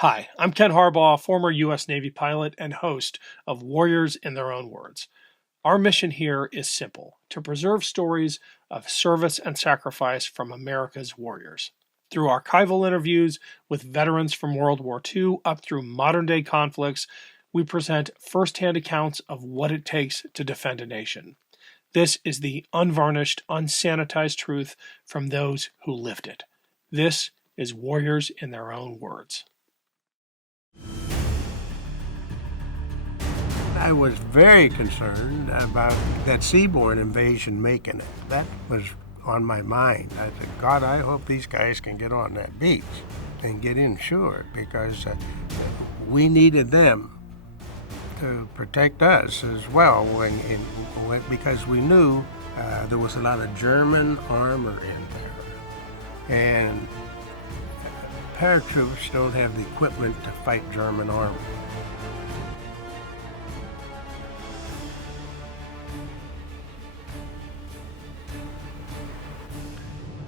Hi, I'm Ken Harbaugh, former U.S. Navy pilot and host of Warriors in Their Own Words. Our mission here is simple: to preserve stories of service and sacrifice from America's warriors. Through archival interviews with veterans from World War II up through modern day conflicts, we present firsthand accounts of what it takes to defend a nation. This is the unvarnished, unsanitized truth from those who lived it. This is Warriors in Their Own Words. I was very concerned about that seaborne invasion making it. That was on my mind. I said, God, I hope these guys can get on that beach and get insured, because we needed them to protect us as well because we knew there was a lot of German armor in there. And paratroopers don't have the equipment to fight German armor.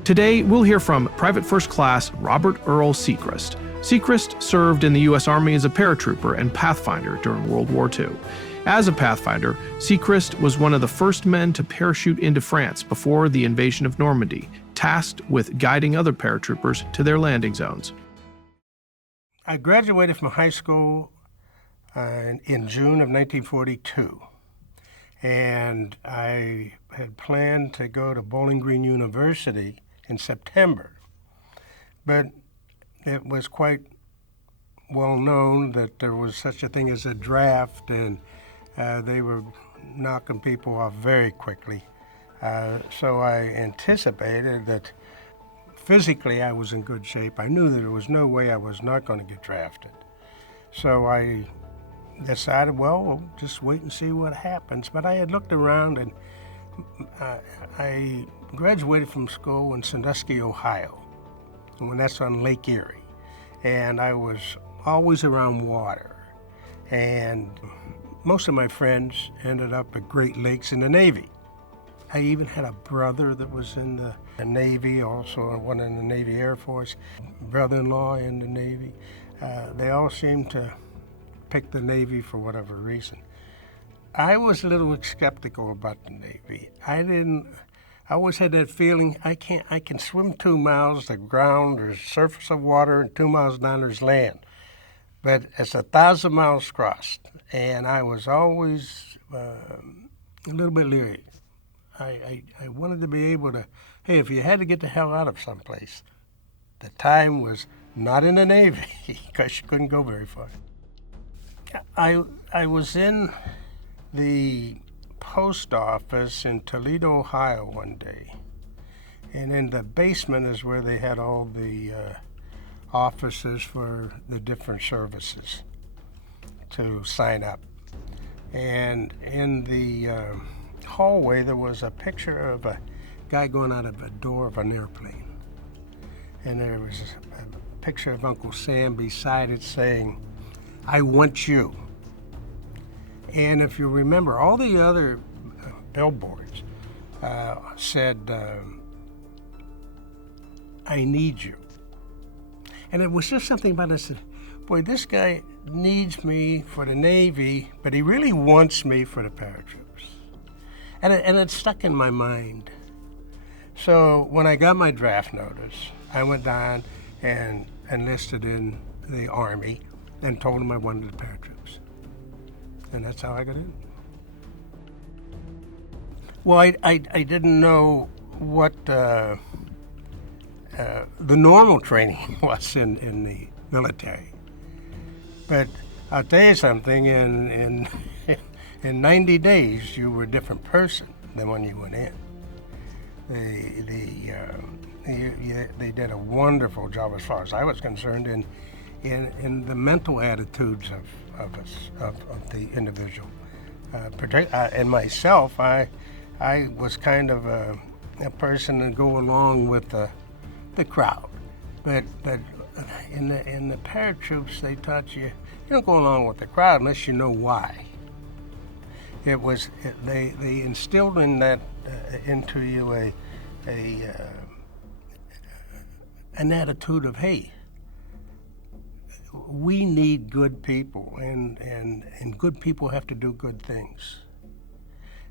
Today, we'll hear from Private First Class Robert Earl Sechrist. Sechrist served in the U.S. Army as a paratrooper and Pathfinder during World War II. As a Pathfinder, Sechrist was one of the first men to parachute into France before the invasion of Normandy, tasked with guiding other paratroopers to their landing zones. I graduated from high school in June of 1942, and I had planned to go to Bowling Green University in September, but it was quite well known that there was such a thing as a draft, and they were knocking people off very quickly. So I anticipated that physically I was in good shape. I knew that there was no way I was not going to get drafted. So I decided, well, we'll just wait and see what happens. But I had looked around, and I graduated from school in Sandusky, Ohio, and that's on Lake Erie. And I was always around water. And most of my friends ended up at Great Lakes in the Navy. I even had a brother that was in the Navy, also one in the Navy Air Force, brother-in-law in the Navy. They all seemed to pick the Navy for whatever reason. I was a little skeptical about the Navy. I always had that feeling, I can swim 2 miles to ground, there's surface of water, and 2 miles down there's land. But it's 1,000 miles crossed, and I was always a little bit leery. I wanted to be able to, hey, if you had to get the hell out of someplace, the time was not in the Navy, because you couldn't go very far. I was in the post office in Toledo, Ohio one day, and in the basement is where they had all the offices for the different services to sign up. And in the hallway there was a picture of a guy going out of a door of an airplane, and there was a picture of Uncle Sam beside it saying, "I want you." And if you remember, all the other billboards said, "I need you." And it was just something about it. I said, boy, this guy needs me for the Navy, but he really wants me for the paratroopers. And it stuck in my mind. So when I got my draft notice, I went down and enlisted in the Army and told them I wanted the paratroopers. And that's how I got in. Well, I didn't know what the normal training was in the military. But I'll tell you something, in 90 days, you were a different person than when you went in. They did a wonderful job as far as I was concerned in the mental attitudes of the individual. And myself, I was kind of a person to go along with the crowd. But in the paratroops, they taught you don't go along with the crowd unless you know why. They instilled in that into you an attitude of, hey, we need good people, and good people have to do good things.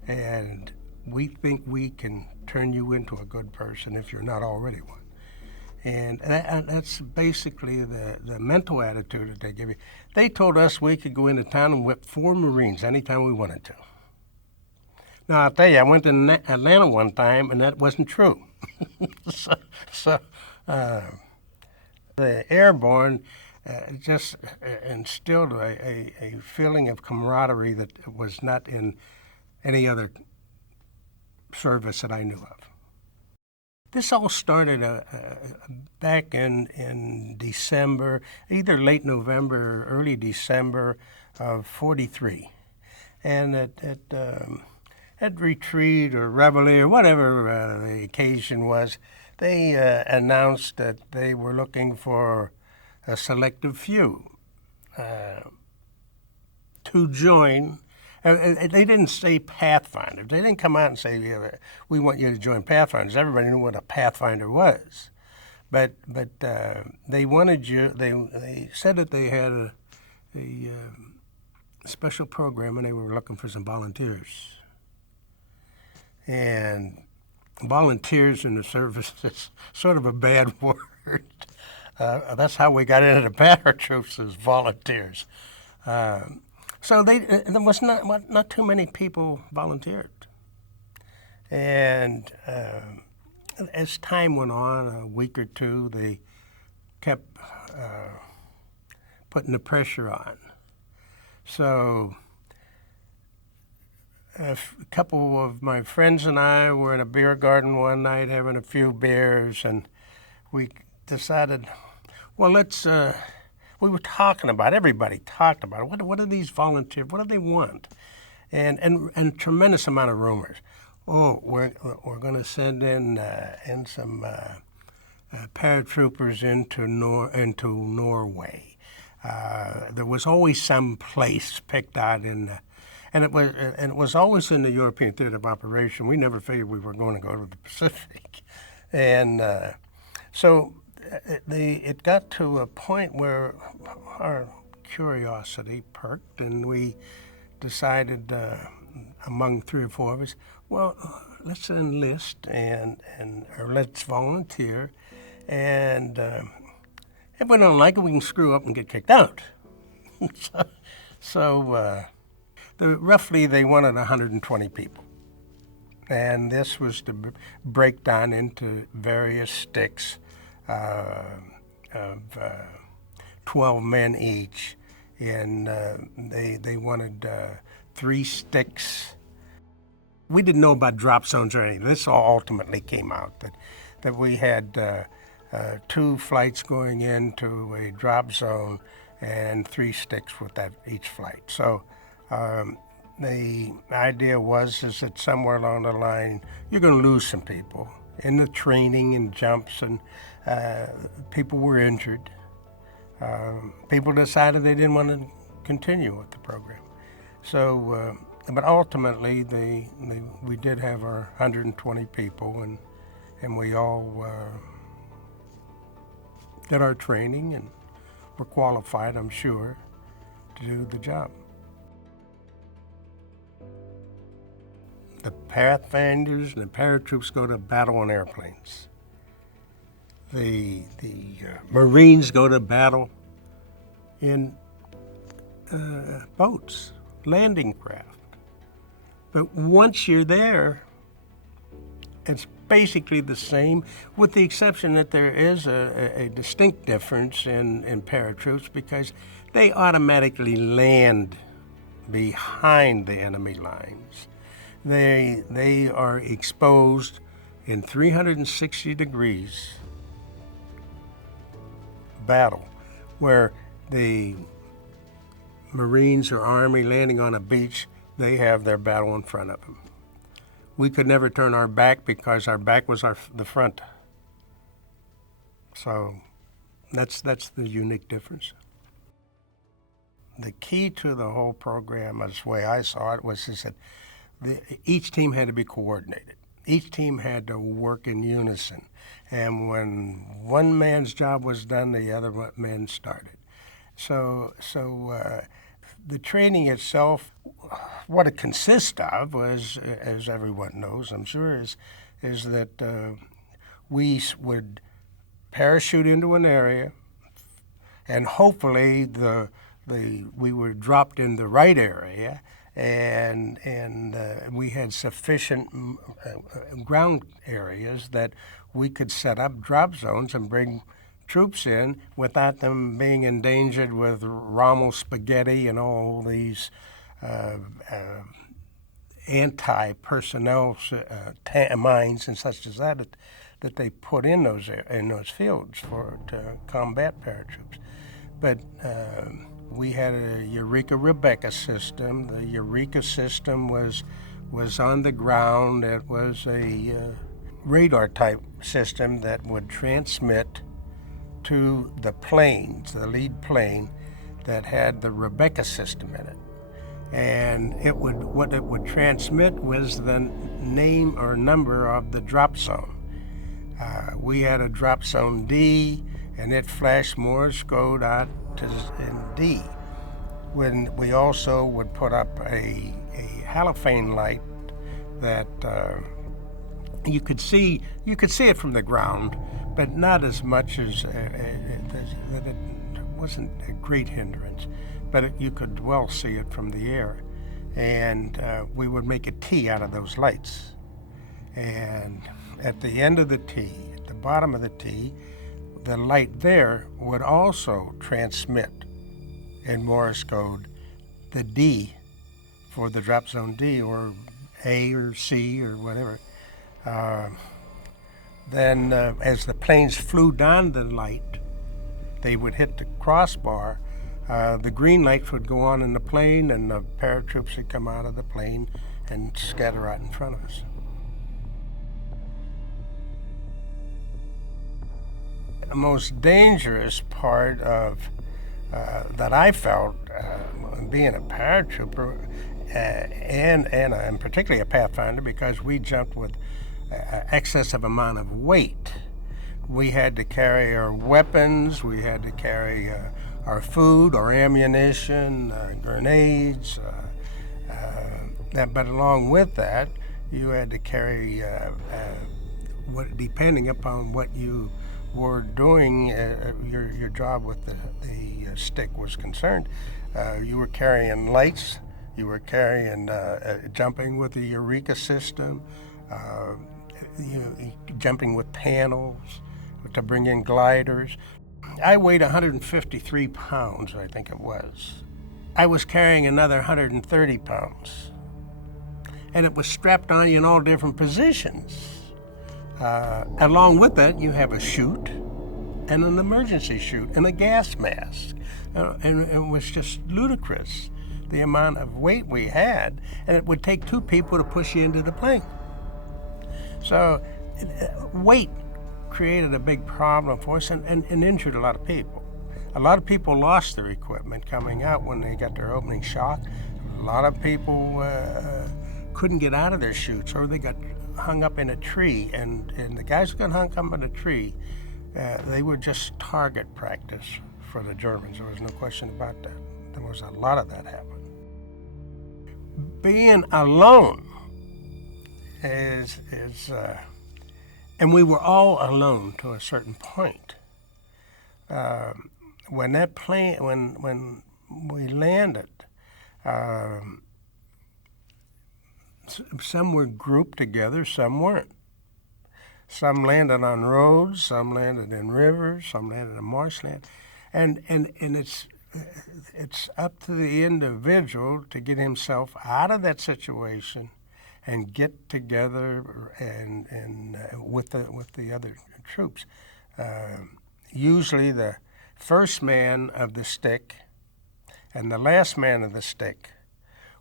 And we think we can turn you into a good person if you're not already one. And that's basically the mental attitude that they give you. They told us we could go into town and whip 4 Marines anytime we wanted to. Now, I'll tell you, I went to Atlanta one time, and that wasn't true. so the Airborne just instilled a feeling of camaraderie that was not in any other service that I knew of. This all started back in December, either late November or early December of '43. And at retreat or reveille or whatever the occasion was, they announced that they were looking for a selective few to join. They didn't say Pathfinders. They didn't come out and say, yeah, we want you to join Pathfinders. Everybody knew what a Pathfinder was. But they wanted you, they said that they had a special program and they were looking for some volunteers. And volunteers in the service is sort of a bad word. That's how we got into the paratroopers, as volunteers. So there was not too many people volunteered. And as time went on, a week or two, they kept putting the pressure on. So a couple of my friends and I were in a beer garden one night having a few beers, and we decided, well, let's, we were talking about, everybody talked about it. What are these volunteers, what do they want? And tremendous amount of rumors. Oh, we're going to send in some paratroopers into Norway. There was always some place picked out and it was always in the European theater of operation. We never figured we were going to go to the Pacific, and so it got to a point where our curiosity perked, and we decided among 3 or 4 of us, well, let's enlist or let's volunteer, and if we don't like it, we can screw up and get kicked out. Roughly they wanted 120 people. And this was to break down into various sticks of 12 men each. And they wanted 3 sticks. We didn't know about drop zones or anything. This all ultimately came out, that we had 2 flights going into a drop zone and 3 sticks with that each flight. So the idea was that somewhere along the line, you're going to lose some people in the training and jumps, and people were injured. People decided they didn't want to continue with the program. So, but ultimately, we did have our 120 people, and we all did our training and were qualified, I'm sure, to do the job. The Pathfinders and the paratroopers go to battle on airplanes. The Marines go to battle in boats, landing craft. But once you're there, it's basically the same, with the exception that there is a distinct difference in paratroopers, because they automatically land behind the enemy lines. They are exposed in 360 degrees battle, where the Marines or Army landing on a beach, they have their battle in front of them. We could never turn our back because our back was the front. So that's the unique difference. The key to the whole program, as the way I saw it, was that each team had to be coordinated. Each team had to work in unison. And when one man's job was done, the other man started. The training itself, what it consists of was, as everyone knows, I'm sure, is that we would parachute into an area, and hopefully we were dropped in the right area, and we had sufficient ground areas that we could set up drop zones and bring troops in without them being endangered with Rommel spaghetti and all these anti-personnel mines and such as that they put in those fields to combat paratroops. But we had a Eureka-Rebecca system. The Eureka system was on the ground. It was a radar-type system that would transmit to the planes, the lead plane, that had the Rebecca system in it. And what it would transmit was the name or number of the drop zone. We had a drop zone D, and it flashed Morse code out in D. When we also would put up a halophane light that you could see it from the ground, but not as much as that it wasn't a great hindrance, but you could well see it from the air. And we would make a T out of those lights. And at the end of the T, at the bottom of the T, the light there would also transmit in Morse code the D for the drop zone D, or A or C or whatever. Then as the planes flew down the light, they would hit the crossbar. The green lights would go on in the plane, and the paratroops would come out of the plane and scatter out in front of us. The most dangerous part of that I felt being a paratrooper and particularly a Pathfinder, because we jumped with excessive amount of weight. We had to carry our weapons, we had to carry our food, our ammunition, grenades, but along with that, you had to carry, depending upon what you were doing, your job with the stick was concerned. You were carrying lights, you were carrying, jumping with the Eureka system, jumping with panels to bring in gliders. I weighed 153 pounds, I think it was. I was carrying another 130 pounds. And it was strapped on you in all different positions. Along with that, you have a chute and an emergency chute and a gas mask. And it was just ludicrous, the amount of weight we had, and it would take two people to push you into the plane. So weight created a big problem for us and injured a lot of people. A lot of people lost their equipment coming out when they got their opening shock. A lot of people couldn't get out of their chutes, or they got hung up in a tree, and the guys who got hung up in a tree, they were just target practice for the Germans. There was no question about that. There was a lot of that happening. Being alone is and we were all alone to a certain point. When that plane, when we landed, some were grouped together, some weren't. Some landed on roads, some landed in rivers, some landed in marshland, and it's up to the individual to get himself out of that situation and get together and with the other troops. Usually the first man of the stick and the last man of the stick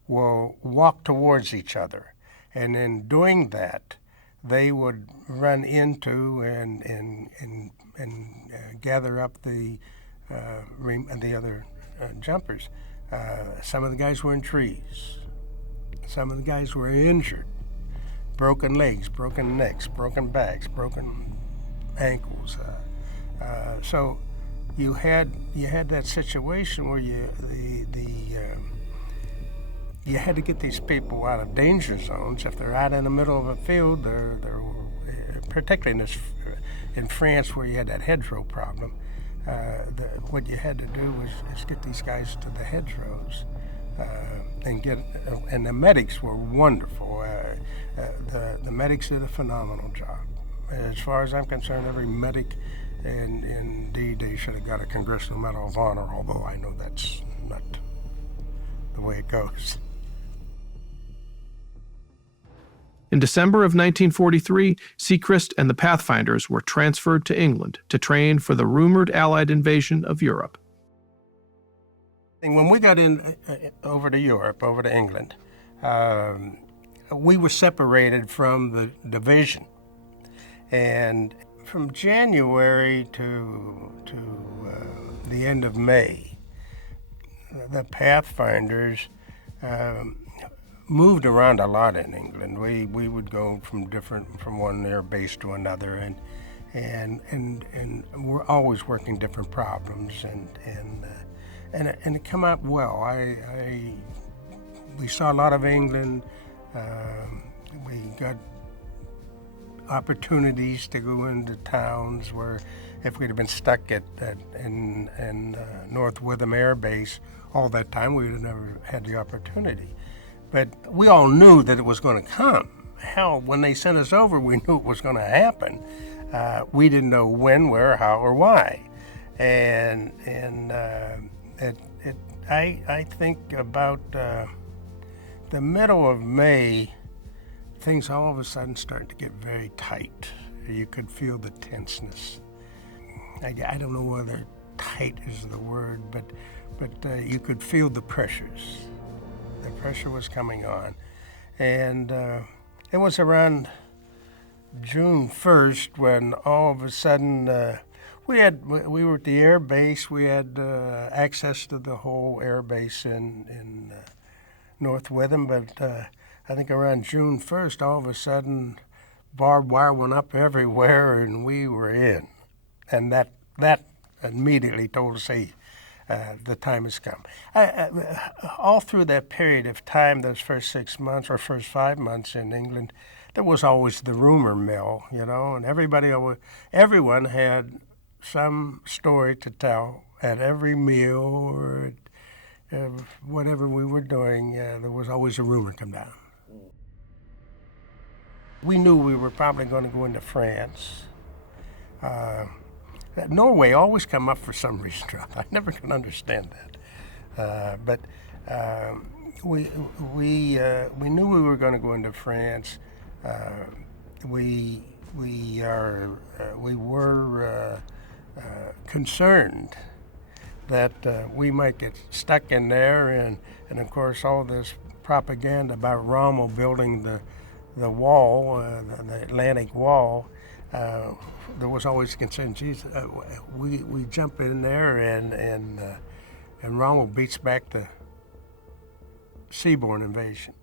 will walk towards each other, and in doing that, they would run into and gather up the other jumpers. Some of the guys were in trees. Some of the guys were injured, broken legs, broken necks, broken backs, broken ankles. So you had that situation where you had to get these people out of danger zones. If they're out in the middle of a field, they're particularly in France where you had that hedgerow problem. What you had to do is get these guys to the hedgerows and the medics were wonderful. The medics did a phenomenal job. As far as I'm concerned, every medic in D-Day should have got a Congressional Medal of Honor, although I know that's not the way it goes. In December of 1943, Sechrist and the Pathfinders were transferred to England to train for the rumored Allied invasion of Europe. When we got in over to Europe, over to England, we were separated from the division. And from January to the end of May, the Pathfinders moved around a lot in England. We would go from one air base to another, and we're always working different problems, and it come out well. We saw a lot of England. We got opportunities to go into towns where if we'd have been stuck in North Witham Air Base all that time, we would have never had the opportunity. But we all knew that it was going to come. Hell, when they sent us over, we knew it was going to happen. We didn't know when, where, how, or why. And I think about the middle of May, things all of a sudden started to get very tight. You could feel the tenseness. I don't know whether tight is the word, but you could feel the pressures. The pressure was coming on. And it was around June 1st when all of a sudden we were at the air base. We had access to the whole air base in North Witham, but I think around June 1st, all of a sudden, barbed wire went up everywhere, and we were in. And that immediately told us, hey, the time has come. All through that period of time, those first 6 months or first 5 months in England, there was always the rumor mill, and everyone had some story to tell at every meal or whatever we were doing. There was always a rumor come down. We knew we were probably going to go into France. Norway always come up for some reason. I never can understand that. But we knew we were going to go into France. We were concerned that we might get stuck in there, and of course all this propaganda about Rommel building the wall, the Atlantic Wall. There was always concern. Geez, we jump in there and Rommel beats back the seaborne invasion.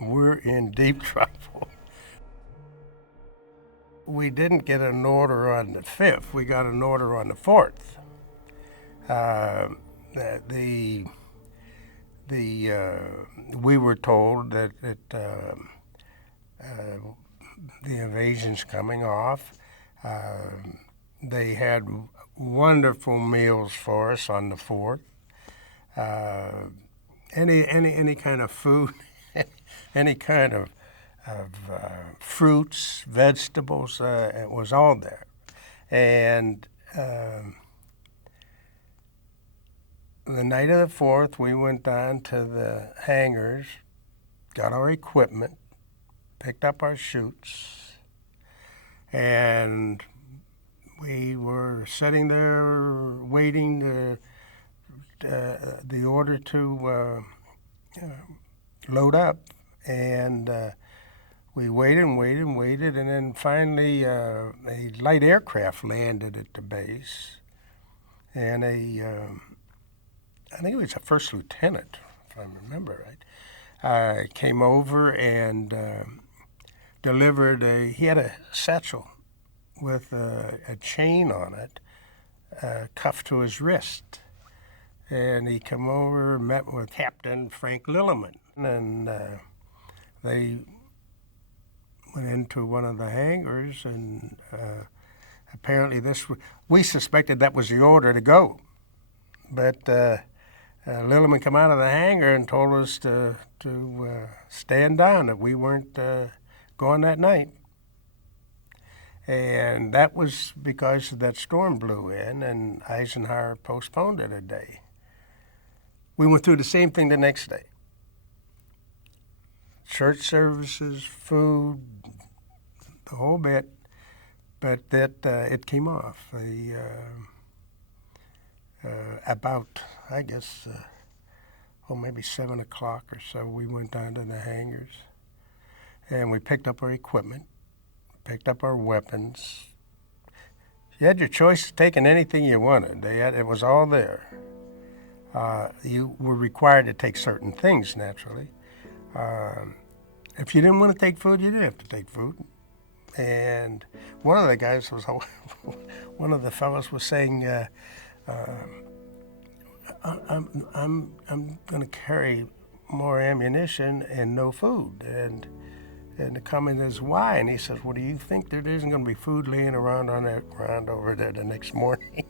We're in deep trouble. We didn't get an order on the 5th. We got an order on the 4th. We were told that the invasion's coming off. They had wonderful meals for us on the 4th. Any kind of food, any kind of fruits, vegetables, it was all there. And the night of the 4th, we went down to the hangars, got our equipment, picked up our chutes, and we were sitting there waiting the order to load up. And we waited and waited and waited, and then finally a light aircraft landed at the base, and I think it was a first lieutenant, if I remember right, came over and delivered he had a satchel with a chain on it cuff to his wrist. And he come over and met with Captain Frank Lilliman. And they went into one of the hangars, and apparently we suspected that was the order to go. But Lilliman come out of the hangar and told us to stand down, that we weren't going that night. And that was because that storm blew in and Eisenhower postponed it a day. We went through the same thing the next day. Church services, food, the whole bit, but that it came off. About, I guess, maybe 7 o'clock or so, we went down to the hangars and we picked up our equipment, picked up our weapons. You had your choice of taking anything you wanted. It was all there. You were required to take certain things, naturally. If you didn't want to take food, you didn't have to take food. And one of the guys one of the fellows was saying, I'm going to carry more ammunition and no food. And the comment is, why? And he says, well, do you think there isn't going to be food laying around on that ground over there the next morning?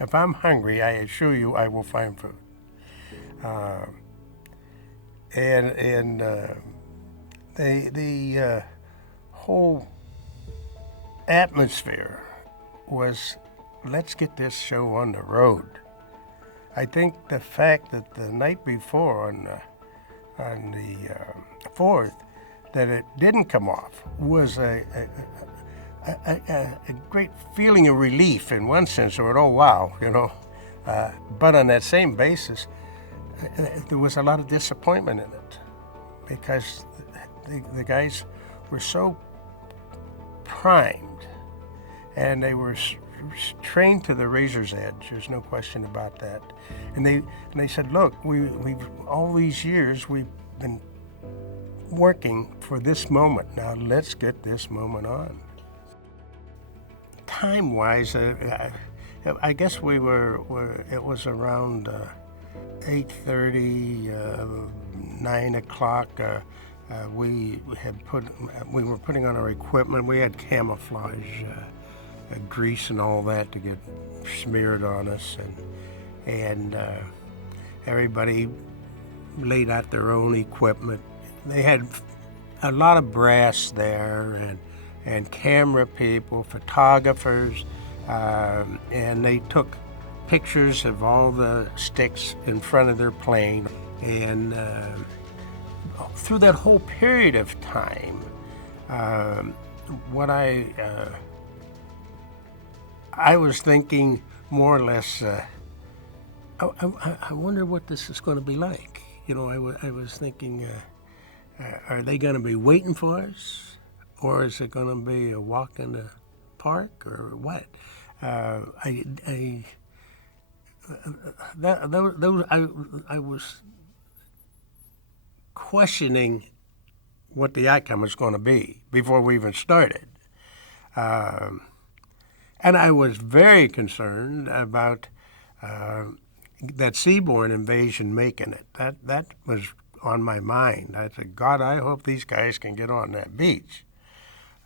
If I'm hungry, I assure you I will find food. The whole atmosphere was, let's get this show on the road. I think the fact that the night before, on the 4th, that it didn't come off was a great feeling of relief in one sense, or oh wow, you know. But on that same basis, there was a lot of disappointment in it, because the guys were so primed and they were trained to the razor's edge. There's no question about that. And they said, look, we've all these years we've been working for this moment. Now let's get this moment on. Time-wise, I guess it was around 8:30, 9 o'clock. We were putting on our equipment. We had camouflage grease and all that to get smeared on us, and everybody laid out their own equipment. They had a lot of brass there, and camera people, photographers, and they took pictures of all the sticks in front of their plane. And through that whole period of time, what I was thinking more or less, I wonder what this is going to be like. You know, I was thinking, are they going to be waiting for us? Or is it going to be a walk in the park, or what? I was questioning what the outcome was going to be before we even started. And I was very concerned about that seaborne invasion making it. That was on my mind. I said, God, I hope these guys can get on that beach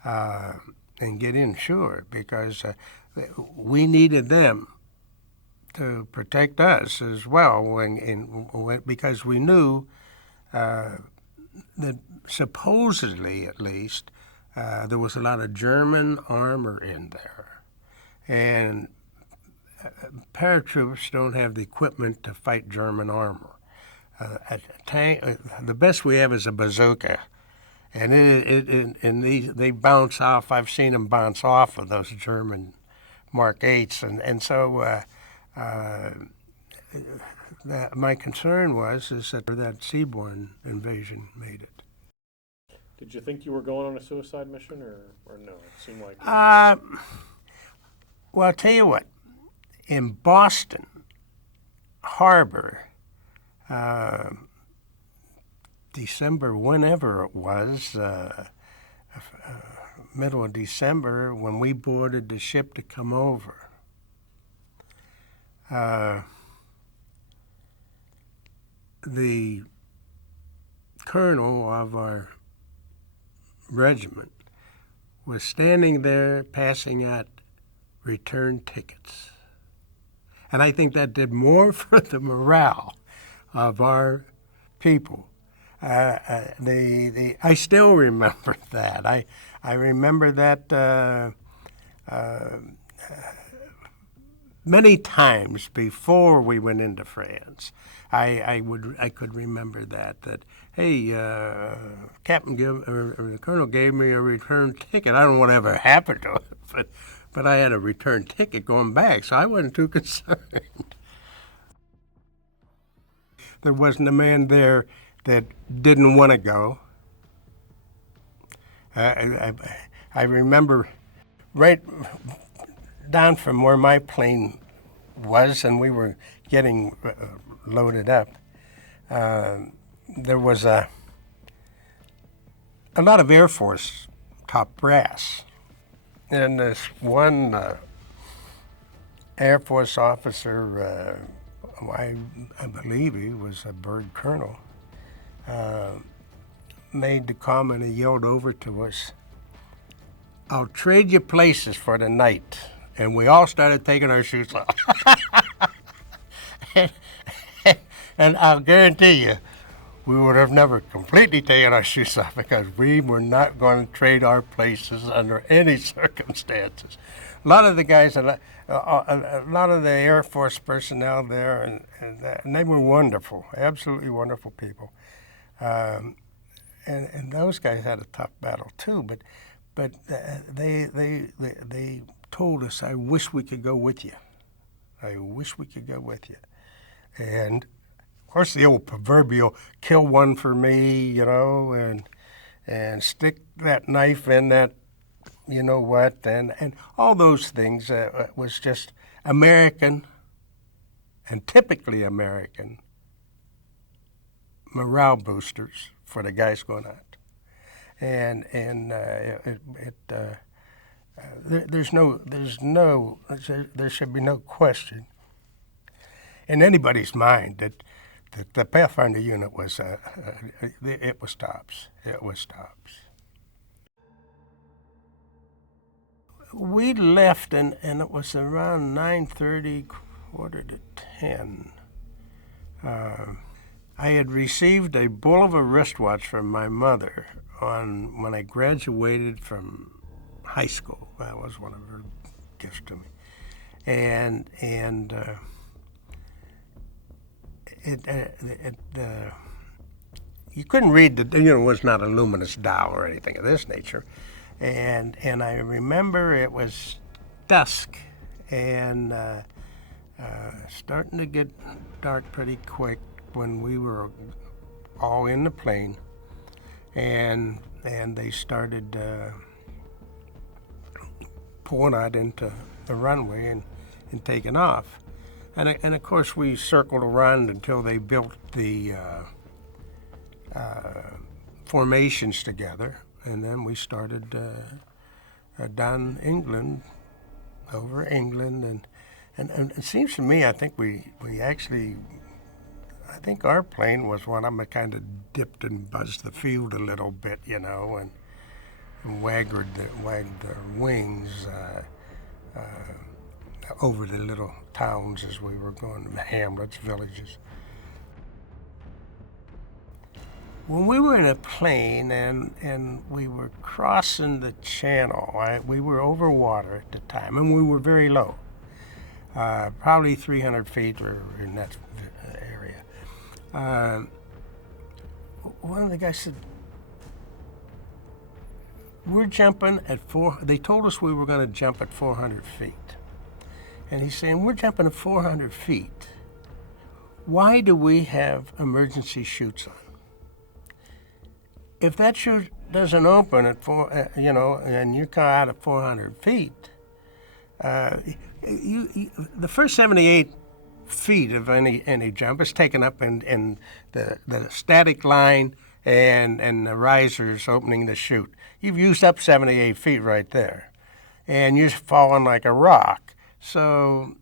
and get inshore, because we needed them to protect us as well, because we knew that supposedly, at least, there was a lot of German armor in there. And paratroopers don't have the equipment to fight German armor. A tank, the best we have is a bazooka, and they bounce off. I've seen them bounce off of those German Mark 8s, and so my concern is that seaborne invasion made it. Did you think you were going on a suicide mission, or no? It seemed like. Well, I'll tell you what. In Boston Harbor, December, whenever it was, middle of December, when we boarded the ship to come over, The colonel of our regiment was standing there passing out return tickets. And I think that did more for the morale of our people. I still remember that. I remember that many times before we went into France. I could remember that hey, the colonel gave me a return ticket. I don't know whatever happened to it, but I had a return ticket going back, so I wasn't too concerned. There wasn't a man there that didn't want to go. I remember right down from where my plane was, and we were getting loaded up. There was a lot of Air Force top brass, and this one Air Force officer, I believe he was a bird colonel, made the comment. He yelled over to us, "I'll trade you places for the night." And we all started taking our shoes off. And I'll guarantee you, we would have never completely taken our shoes off because we were not going to trade our places under any circumstances. A lot of the guys, a lot of the Air Force personnel there, and they were wonderful, absolutely wonderful people. And those guys had a tough battle too, but they told us, "I wish we could go with you. I wish we could go with you." And of course, the old proverbial "kill one for me," and stick that knife in that, you know what, and all those things was just American, and typically American morale boosters for the guys going out. And there should be no question in anybody's mind that the Pathfinder unit was it was tops. It was tops. We left and it was around 9:30, quarter to 10. I had received a Bulova wristwatch from my mother when I graduated from high school. That was one of her gifts to me, and you couldn't read it was not a luminous dial or anything of this nature, and I remember it was dusk and starting to get dark pretty quick when we were all in the plane, and they started pulling out into the runway and taking off. And of course, we circled around until they built the formations together, and then we started down England, over England, and it seems to me, I think I think our plane was one of them that kind of dipped and buzzed the field a little bit, and wagged their wings over the little towns as we were going, the hamlets, villages. When we were in a plane and we were crossing the channel, we were over water at the time, and we were very low, probably 300 feet or in that area. One of the guys said, "We're jumping at they told us we were going to jump at 400 feet. And he's saying, "We're jumping at 400 feet. Why do we have emergency chutes on? If that chute doesn't open at and you come out at 400 feet, the first 78 feet of any jump is taken up in the static line and the risers opening the chute. You've used up 78 feet right there, and you're falling like a rock." So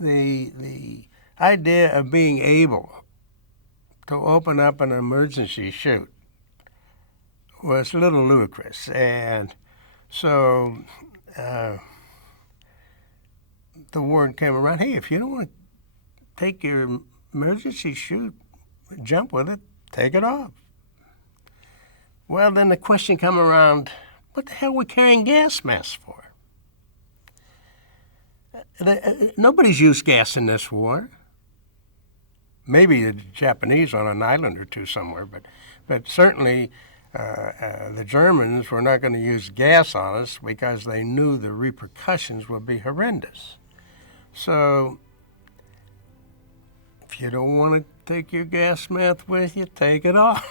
the idea of being able to open up an emergency chute was a little ludicrous. And so the word came around, hey, if you don't want to take your emergency chute, jump with it, take it off. Well, then the question come around, what the hell are we carrying gas masks for? Nobody's used gas in this war. Maybe the Japanese on an island or two somewhere, but certainly the Germans were not going to use gas on us because they knew the repercussions would be horrendous. So if you don't want to take your gas mask with you, take it off.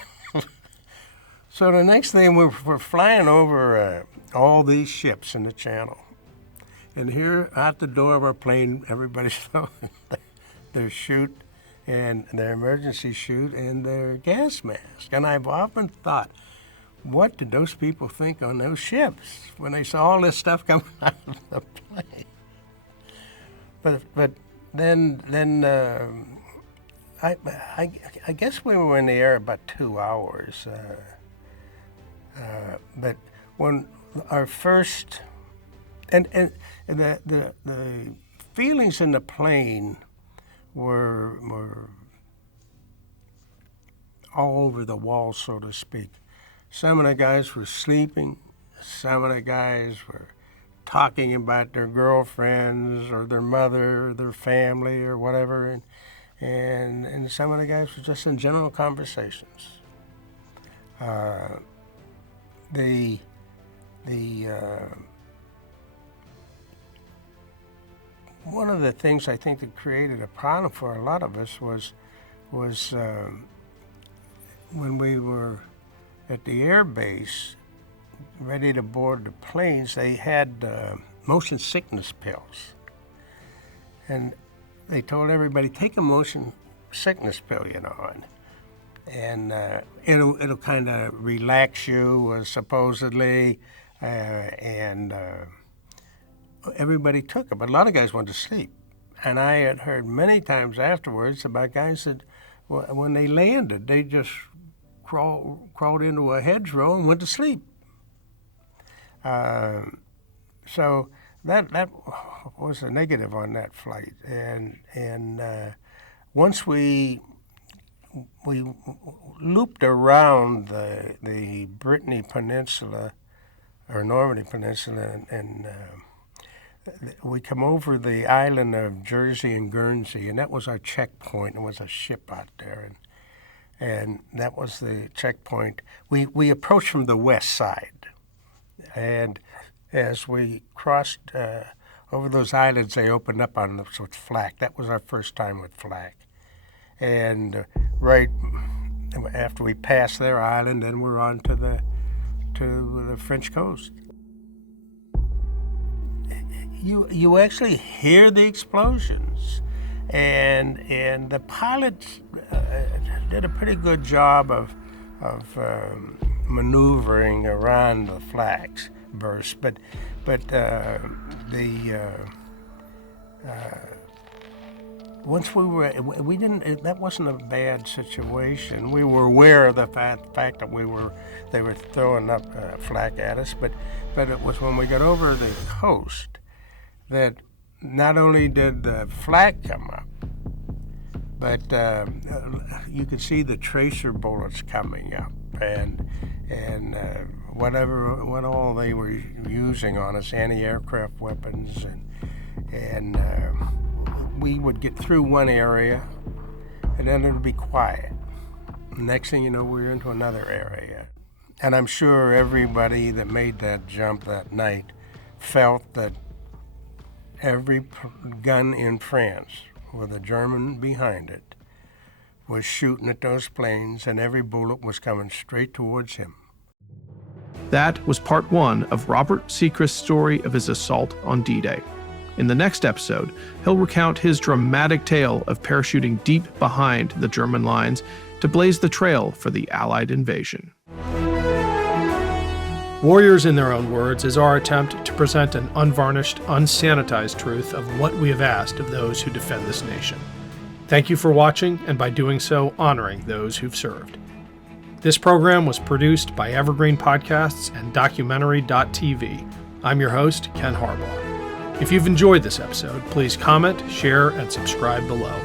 So the next thing, we're flying over all these ships in the channel. And here out the door of our plane, everybody's throwing their chute and their emergency chute and their gas mask. And I've often thought, what did those people think on those ships when they saw all this stuff coming out of the plane? But then I guess we were in the air about 2 hours. But when our first, and the feelings in the plane were all over the wall, so to speak. Some of the guys were sleeping. Some of the guys were talking about their girlfriends or their mother or their family or whatever, and some of the guys were just in general conversations. One of the things I think that created a problem for a lot of us was when we were at the air base, ready to board the planes, they had motion sickness pills. And they told everybody, take a motion sickness pill, and it'll kind of relax you, supposedly, and everybody took it. But a lot of guys went to sleep. And I had heard many times afterwards about guys that when they landed, they just crawled into a hedgerow and went to sleep. So that was a negative on that flight. And once we looped around the Brittany Peninsula, or Normandy Peninsula, and we come over the island of Jersey and Guernsey, and that was our checkpoint. There was a ship out there, and that was the checkpoint. We approached from the west side, and as we crossed over those islands, they opened up on us with flak. That was our first time with flak. And right after we passed their island, then we're on to the French coast. You actually hear the explosions, and the pilots did a pretty good job of maneuvering around the flak burst, but once we didn't. That wasn't a bad situation. We were aware of the fact that they were throwing up flak at us, but it was when we got over the coast that not only did the flak come up, but you could see the tracer bullets coming up, and what all they were using on us, anti-aircraft weapons, and we would get through one area, and then it would be quiet. Next thing you know, we were into another area. And I'm sure everybody that made that jump that night felt that every gun in France with a German behind it was shooting at those planes, and every bullet was coming straight towards him. That was part one of Robert Sechrist's story of his assault on D-Day. In the next episode, he'll recount his dramatic tale of parachuting deep behind the German lines to blaze the trail for the Allied invasion. Warriors in Their Own Words is our attempt to present an unvarnished, unsanitized truth of what we have asked of those who defend this nation. Thank you for watching, and by doing so, honoring those who've served. This program was produced by Evergreen Podcasts and Documentary.tv. I'm your host, Ken Harbaugh. If you've enjoyed this episode, please comment, share, and subscribe below.